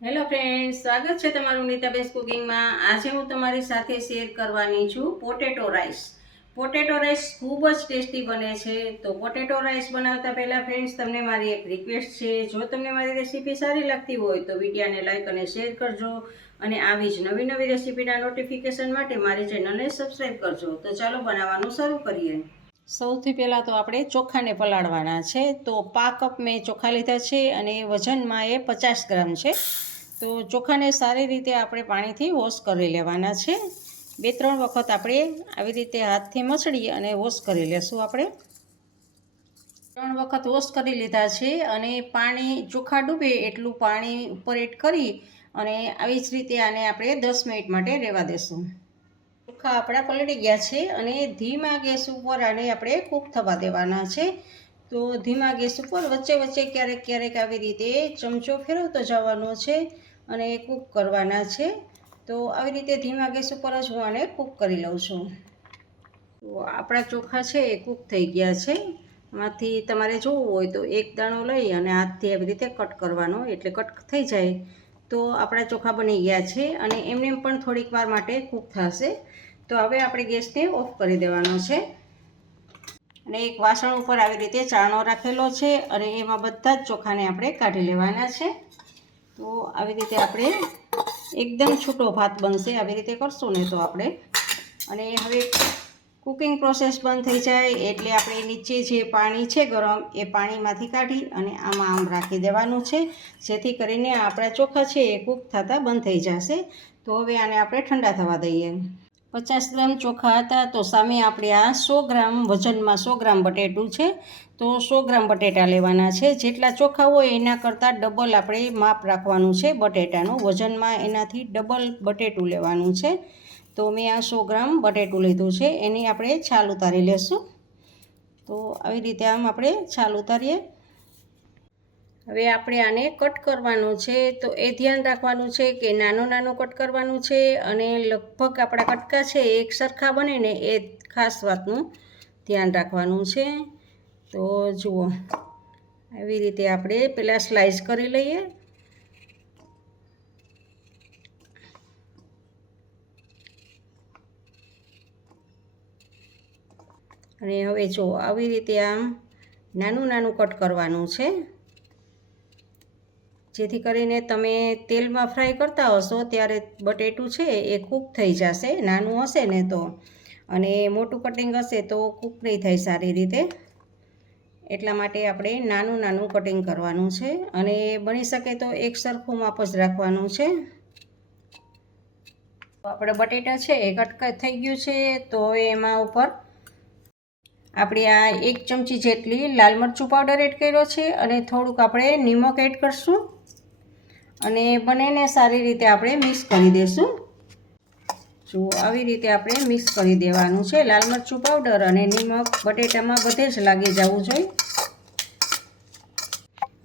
Hello friends, સ્વાગત છે તમારું નીતાબેન કુકિંગમાં। આજે હું તમારી સાથે શેર કરવાની છું પોટેટો રાઈસ। પોટેટો રાઈસ ખૂબ જ ટેસ્ટી બને છે। તો પોટેટો રાઈસ બનાવતા પહેલાં ફ્રેન્ડ્સ તમને મારી એક રિક્વેસ્ટ છે, જો તમને મારી રેસીપી સારી લાગતી હોય તો વિડીયોને લાઈક અને શેર કરજો અને આવી જ નવી નવી રેસીપીના નોટિફિકેશન માટે મારી ચેનલને સબસ્ક્રાઈબ કરજો। તો ચાલો બનાવવાનું શરૂ કરીએ। સૌથી પહેલાં તો આપણે ચોખાને પલાળવાના છે। તો 5 કપ મેં ચોખા લીધા છે અને વજનમાં એ 50 ગ્રામ છે। તો ચોખાને સારી રીતે આપણે પાણીથી વોશ કરી લેવાના છે। 2-3 વખત આપણે આવી રીતે હાથથી મસળી અને વોશ કરી લેશું। આપણે 3 વખત વોશ કરી લીધા છે અને પાણી ચોખા ડૂબે એટલું પાણી ઉપર એડ કરી અને આવી જ રીતે આને આપણે 10 મિનિટ માટે રહેવા દેશું। ચોખા આપણા પલળી ગયા છે અને ધીમા ગેસ ઉપર આને આપણે કૂક થવા દેવાના છે। તો ધીમા ગેસ ઉપર વચ્ચે વચ્ચે ક્યારેક ક્યારેક આવી રીતે ચમચો ફેરવતો જવાનો છે અને કૂક કરવાના છે। તો આવી રીતે ધીમા ગેસ ઉપર જ હું આને કૂક કરી લઉં છું। તો આપણા ચોખા છે એ કૂક થઈ ગયા છે। આમાંથી તમારે જોવું હોય તો એક દાણો લઈ અને હાથથી આવી રીતે કટ કરવાનો, એટલે કટ થઈ જાય તો આપણા ચોખા બની ગયા છે અને એમને પણ થોડીક વાર માટે કૂક થશે। તો હવે આપણે ગેસને ઓફ કરી દેવાનો છે અને એક વાસણ ઉપર આવી રીતે ચાળણો રાખેલો છે અને એમાં બધા જ ચોખાને આપણે કાઢી લેવાના છે। તો આવી રીતે આપણે એકદમ છૂટો ભાત બનશે, આવી રીતે કરશું ને તો આપણે। અને હવે કુકિંગ પ્રોસેસ બંધ થઈ જાય એટલે આપણે નીચે જે પાણી છે ગરમ એ પાણીમાંથી કાઢી અને આમાં આમ રાખી દેવાનું છે, જેથી કરીને આપણા ચોખા છે એ કૂક થતાં બંધ થઈ જશે। તો હવે આને આપણે ઠંડા થવા દઈએ। 50 ગ્રામ ચોખા હતા તો સામે આપણે આ 100 ગ્રામ વજનમાં 100 ગ્રામ બટેટું છે। તો 100 ગ્રામ બટેટા લેવાના છે। જેટલા ચોખા હોય એના કરતાં ડબલ આપણે માપ રાખવાનું છે બટેટાનું, વજનમાં એનાથી ડબલ બટેટું લેવાનું છે। તો મેં આ 100 ગ્રામ બટેટું લીધું છે, એની આપણે છાલ ઉતારી લેશું। તો આવી રીતે આમ આપણે છાલ ઉતારીએ। હવે આપણે આને કટ કરવાનું છે, તો એ ધ્યાન રાખવાનું છે કે નાનું નાનું કટ કરવાનું છે અને લગભગ આપણા કટકા છે એક સરખા બને ને એ ખાસ વાતનું ધ્યાન રાખવાનું છે। તો જુઓ, આવી રીતે આપણે પહેલાં સ્લાઈસ કરી લઈએ અને હવે જો આવી રીતે આમ નાનું નાનું કટ કરવાનું છે, જેથી કરીને તમે તેલમાં ફ્રાય કરતા હશો ત્યારે બટેટું છે એ કૂક થઈ જશે, નાનું હશે ને તો। અને મોટું કટિંગ હશે તો કૂક નહીં થાય સારી રીતે, એટલા માટે આપણે નાનું નાનું કટિંગ કરવાનું છે અને બની શકે તો એક સરખું માપ જ રાખવાનું છે। આપણે બટેટા છે એ કટ થઈ ગયું છે। તો હવે એમાં ઉપર આપણે આ 1 ચમચી જેટલી લાલ મરચું પાવડર એડ કર્યો છે અને થોડુંક આપણે નિમક એડ કરશું અને બંનેને સારી રીતે આપણે મિક્સ કરી દઈશું। જો આવી રીતે આપણે મિક્સ કરી દેવાનું છે। લાલ મરચું પાવડર અને નિમક બટેટામાં બધે જ લાગી જવું જોઈએ।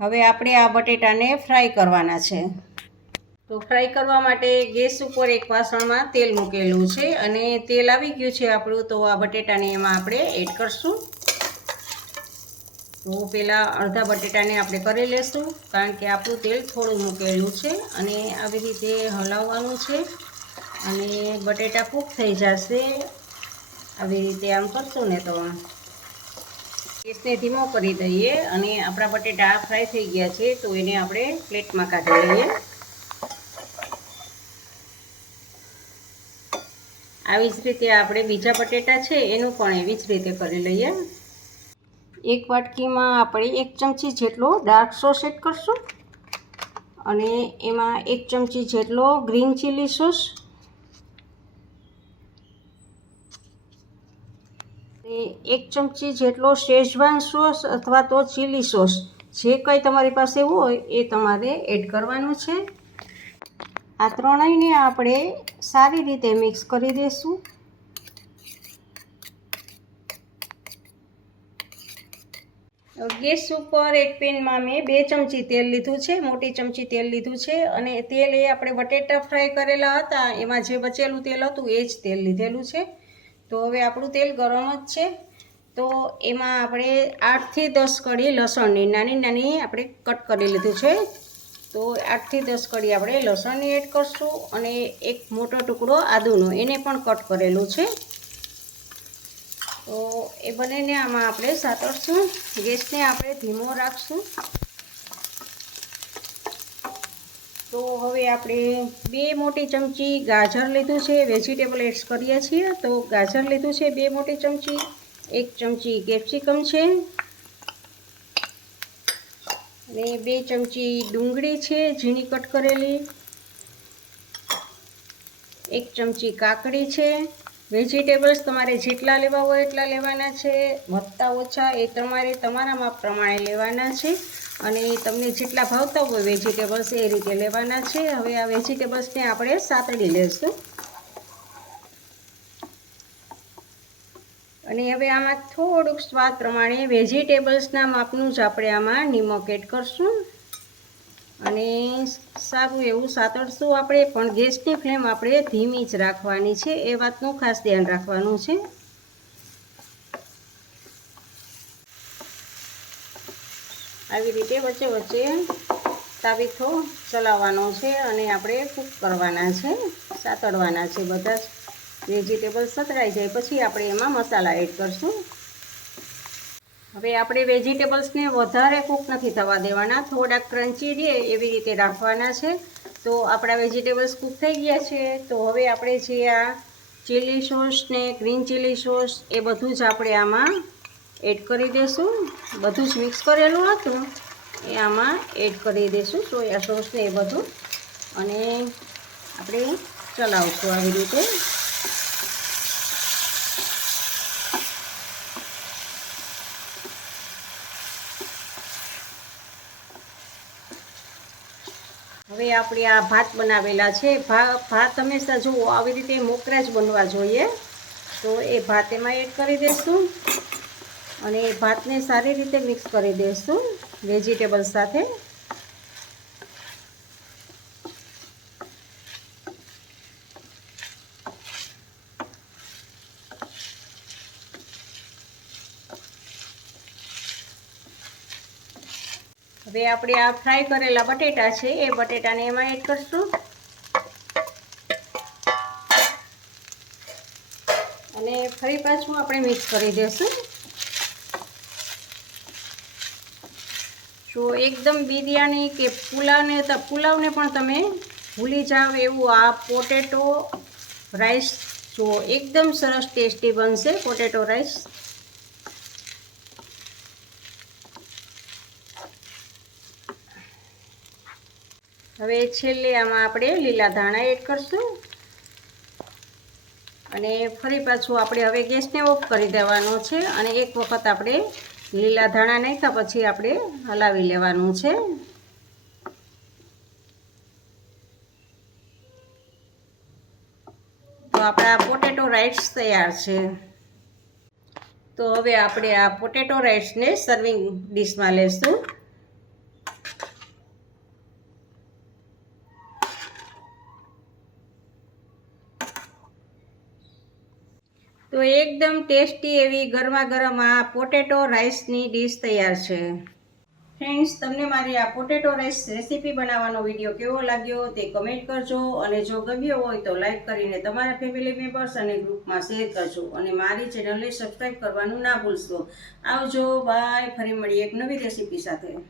હવે આપણે આ બટેટાને ફ્રાય કરવાના છે। તો ફ્રાય કરવા માટે ગેસ ઉપર એક વાસણમાં તેલ મૂકેલું છે અને તેલ આવી ગયું છે આપણું, તો આ બટેટાને એમાં આપણે એડ કરશું। તો પહેલાં અડધા બટેટાને આપણે કરી લેશું, કારણ કે આપણું તેલ થોડું મૂકેલું છે અને આવી રીતે હલાવવાનું છે અને બટેટા કૂક થઈ જશે। આવી રીતે આમ કરશું ને તો ગેસને ધીમો કરી દઈએ અને આપણા બટેટા ફ્રાય થઈ ગયા છે, તો એને આપણે પ્લેટમાં કાઢી લઈએ। આવી જ રીતે આપણે બીજા બટેટા છે એનું પણ એવી જ રીતે કરી લઈએ। એક વાટકીમાં આપણે 1 ચમચી જેટલો ડાર્ક સોસ એડ કરશું અને એમાં 1 ચમચી જેટલો ગ્રીન ચીલી સોસ, 1 ચમચી જેટલો શેઝવાન સોસ અથવા તો ચીલી સોસ, જે કંઈ તમારી પાસે હોય એ તમારે એડ કરવાનું છે। આ ત્રણેયને આપણે સારી રીતે મિક્સ કરી દઈશું। ગેસ ઉપર એક પેનમાં મેં 2 ચમચી તેલ લીધું છે, મોટી ચમચી તેલ લીધું છે અને તેલ એ આપણે બટેટા ફ્રાય કરેલા હતા એમાં જે બચેલું તેલ હતું એ જ તેલ લીધેલું છે। તો હવે આપણું તેલ ગરમ જ છે, તો એમાં આપણે 8 થી 10 કળી લસણની નાની નાની આપણે કટ કરી લીધું છે તો 8 થી 10 કળી આપણે લસણની એડ કરશું અને એક મોટો ટુકડો આદુનો એને પણ કટ કરેલું છે. તો એ બંનેને આમાં આપણે સાતળશું. ગેસને આપણે ધીમો રાખશું. તો હવે આપણે 2 મોટી ચમચી ગાજર લીધું છે, વેજીટેબલ એડ કરીએ છીએ. તો ગાજર લીધું છે 2 મોટી ચમચી, 1 ચમચી કેપ્સિકમ છે અને 2 ચમચી ડુંગળી છે ઝીણી કટ કરેલી, 1 ચમચી કાકડી છે. વેજીટેબલ્સ તમારે જેટલા લેવા હોય એટલા લેવાના છે, વધતા ઓછા એ તમારા માપ પ્રમાણે લેવાના છે અને તમને જેટલા ભાવતા હોય વેજીટેબલ્સ એ રીતે લેવાના છે. હવે આ વેજીટેબલ્સને આપણે સાતળી લઈશું અને હવે આમાં થોડુંક સ્વાદ પ્રમાણે વેજીટેબલ્સના માપનું જ આપણે આમાં નિમક એડ કરશું અને સારું એવું સાતળશું આપણે. પણ ગેસની ફ્લેમ આપણે ધીમી જ રાખવાની છે, એ વાતનું ખાસ ધ્યાન રાખવાનું છે. આવી રીતે વચ્ચે વચ્ચે તાવીથો ચલાવવાનો છે અને આપણે કૂક કરવાના છે, સાતળવાના છે. બધા જ વેજીટેબલ સતળાઈ જાય પછી આપણે એમાં મસાલા એડ કરશું. હવે આપણે વેજીટેબલ્સને વધારે કૂક નથી થવા દેવાના, થોડાક ક્રન્ચી રહે એવી રીતે રાખવાના છે. તો આપણા વેજીટેબલ્સ કૂક થઈ ગયા છે. તો હવે આપણે જે આ ચીલી સોસ ને ગ્રીન ચીલી સોસ એ બધું જ આપણે આમાં એડ કરી દઈશું. બધું જ મિક્સ કરેલું હતું એ આમાં એડ કરી દઈશું, સોયા સોસ ને એ બધું, અને આપણે ચલાવશું આવી રીતે. હવે આપણે આ ભાત બનાવેલા છે, ભાત હંમેશા જુઓ આવી રીતે મોકરા જ બનવા જોઈએ. તો એ ભાત એમાં એડ કરી દઈશું અને એ ભાતને સારી રીતે મિક્સ કરી દઈશું વેજીટેબલ સાથે. હવે આપણે આ ફ્રાય કરેલા બટેટા છે એ બટેટાને એમાં એડ કરશું અને ફરી પાછું આપણે મિક્સ કરી દઈશું. જો એકદમ બિરયાની કે પુલાવને પણ તમે ભૂલી જાઓ એવું આ પોટેટો રાઈસ જો એકદમ સરસ ટેસ્ટી બનશે પોટેટો રાઈસ. હવે છેલ્લે આમાં આપણે લીલા ધાણા એડ કરશું અને ફરી પાછું આપણે હવે ગેસને ઓફ કરી દેવાનો છે અને એક વખત આપણે લીલા ધાણા નાખ્યા પછી આપણે હલાવી લેવાનું છે. તો આપણા પોટેટો રાઈસ તૈયાર છે. તો હવે આપણે આ પોટેટો રાઈસને સર્વિંગ ડીશમાં લેશું. તો એકદમ ટેસ્ટી એવી ગરમા ગરમ આ પોટેટો રાઈસની ડીશ તૈયાર છે. ફ્રેન્ડ્સ, તમને મારી આ પોટેટો રાઈસ રેસીપી બનાવવાનો વિડીયો કેવો લાગ્યો તે કમેન્ટ કરજો અને જો ગમ્યો હોય તો લાઈક કરીને તમારા ફેમિલી મેમ્બર્સ અને ગ્રુપમાં શેર કરજો અને મારી ચેનલને સબસ્ક્રાઈબ કરવાનું ના ભૂલશો. આવજો, બાય. ફરી મળીએ એક નવી રેસીપી સાથે.